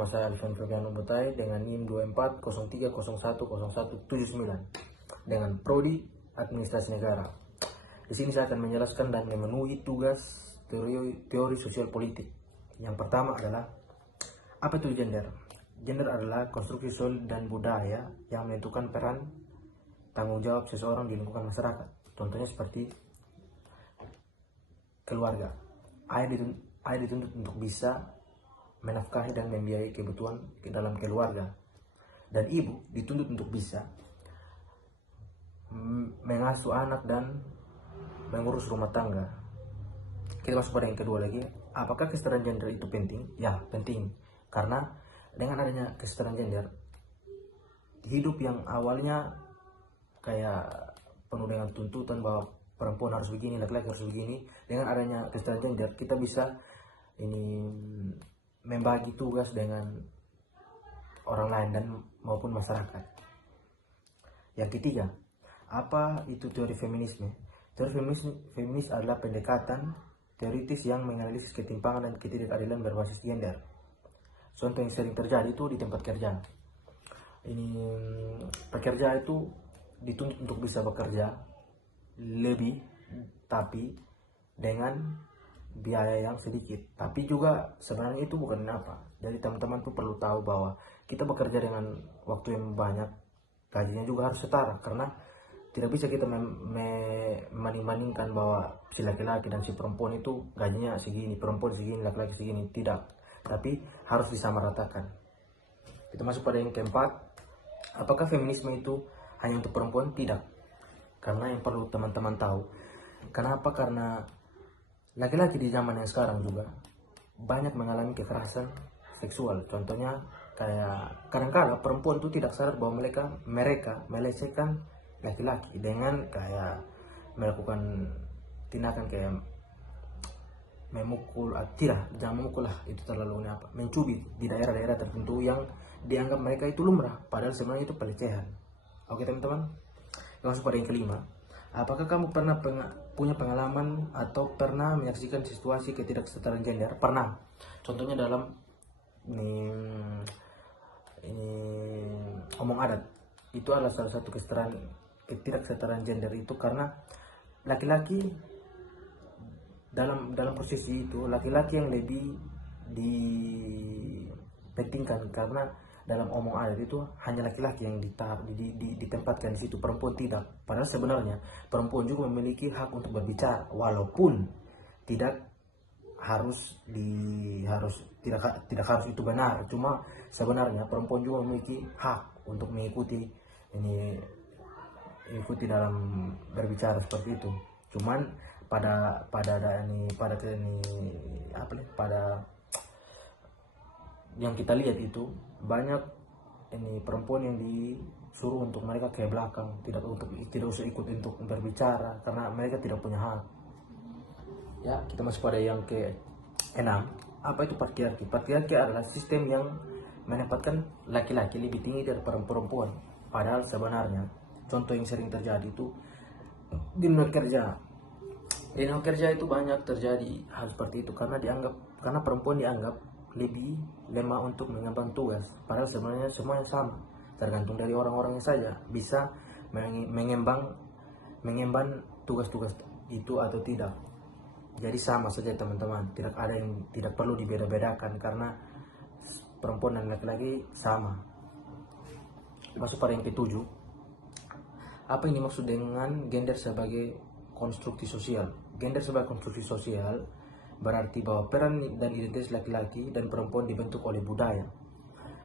nama saya Alfian Fabiano Butai dengan NIM 2403010179 dengan Prodi Administrasi Negara. Di sini saya akan menjelaskan dan memenuhi tugas teori sosial politik. Yang pertama adalah apa itu gender? Gender adalah konstruksi sosial dan budaya yang menentukan peran tanggung jawab seseorang di lingkungan masyarakat. Contohnya seperti keluarga. Ayah dituntut untuk bisa menafkahi dan membiayai kebutuhan dalam keluarga, dan ibu dituntut untuk bisa mengasuh anak dan mengurus rumah tangga. Kita masuk pada yang kedua lagi. Apakah kesetaraan gender itu penting? Ya, penting. Karena dengan adanya kesetaraan gender, hidup yang awalnya kayak penuh dengan tuntutan bahwa perempuan harus begini, laki-laki harus begini, dengan adanya kesetaraan gender kita bisa membagi tugas dengan orang lain dan maupun masyarakat. Yang ketiga, apa itu teori feminisme? Teori feminis adalah pendekatan teoritis yang menganalisis ketimpangan dan ketidakadilan berbasis gender. Contoh yang sering terjadi itu di tempat kerja. Pekerja itu dituntut untuk bisa bekerja lebih, tapi dengan biaya yang sedikit. Tapi juga sebenarnya itu bukan apa. Jadi teman-teman tuh perlu tahu bahwa kita bekerja dengan waktu yang banyak, gajinya juga harus setara. Karena tidak bisa kita membandingkan bahwa si laki-laki dan si perempuan itu gajinya segini, perempuan segini, laki-laki segini. Tidak. Tapi harus disamaratakan. Kita masuk pada yang keempat. Apakah feminisme itu hanya untuk perempuan? Tidak. Karena yang perlu teman-teman tahu, kenapa? Karena laki-laki di zaman yang sekarang juga banyak mengalami kekerasan seksual. Contohnya kayak kadang-kadang perempuan itu tidak sadar bahwa mereka melecehkan laki-laki dengan kayak melakukan tindakan kayak memukul, jangan memukul lah, itu terlalu mencubit di daerah-daerah tertentu yang dianggap mereka itu lumrah, padahal sebenarnya itu pelecehan. Oke teman-teman, langsung pada yang kelima. Apakah kamu pernah punya pengalaman atau pernah menyaksikan situasi ketidaksetaraan gender? Pernah. Contohnya dalam ini omong adat. Itu adalah salah satu ketidaksetaraan gender itu karena laki-laki dalam posisi itu laki-laki yang lebih dipentingkan, karena dalam omong adat itu hanya laki-laki yang ditempatkan di situ, perempuan tidak. Padahal sebenarnya perempuan juga memiliki hak untuk berbicara, walaupun tidak harus itu benar. Cuma sebenarnya perempuan juga memiliki hak untuk mengikuti dalam berbicara seperti itu. Cuman pada yang kita lihat itu banyak perempuan yang disuruh untuk mereka ke belakang, tidak usah ikut untuk berbicara karena mereka tidak punya hak. Ya, kita masuk pada yang ke-6. Apa itu patriarki? Patriarki adalah sistem yang menempatkan laki-laki lebih tinggi dari perempuan. Padahal sebenarnya contoh yang sering terjadi itu di dunia kerja. Di dunia kerja itu banyak terjadi hal seperti itu karena perempuan dianggap lebih lemah untuk mengemban tugas, padahal sebenarnya semuanya sama, tergantung dari orang-orangnya saja bisa mengemban tugas-tugas itu atau tidak. Jadi sama saja teman-teman, tidak ada yang tidak perlu dibeda-bedakan karena perempuan dan laki-laki sama. Masuk pada yang ke-7. Apa yang dimaksud dengan gender sebagai konstruksi sosial? Gender sebagai konstruksi sosial berarti bahwa peran dan identitas laki-laki dan perempuan dibentuk oleh budaya,